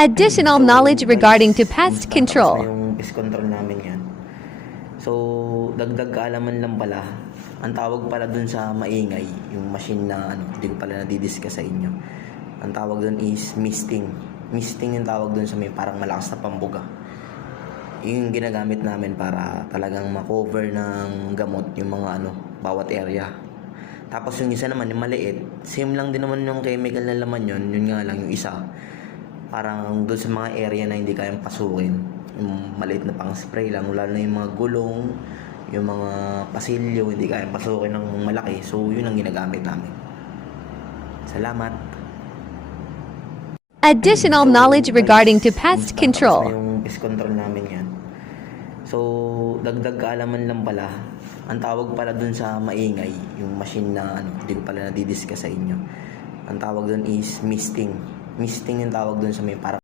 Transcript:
Additional knowledge regarding to pest Tapos control. na yung pest control namin yan. So, dagdag kaalaman lang pala. Ang tawag pala dun sa maingay, yung machine na hindi ko pala nadidiscuss sa inyo. Ang tawag dun is misting. Misting yung tawag dun sa may parang malakas na pambuga. Yung ginagamit namin para talagang makover ng gamot yung mga bawat area. Tapos yung isa naman, yung maliit, same lang din naman yung chemical na laman yun nga lang yung isa. Parang doon sa mga area na hindi kayang pasukin. Yung maliit na pang spray lang, lalo na yung mga gulong, yung mga pasilyo, hindi kayang pasukin ng malaki. So yun ang ginagamit namin. Salamat. Additional knowledge regarding to pest Tapos na control. yung pest control namin yan. So, dagdag kaalaman lang pala. Ang tawag pala dun sa maingay, yung machine na hindi ko pala nadidiscuss sa inyo. Ang tawag dun is misting. Misting yung tawag dun sa may parang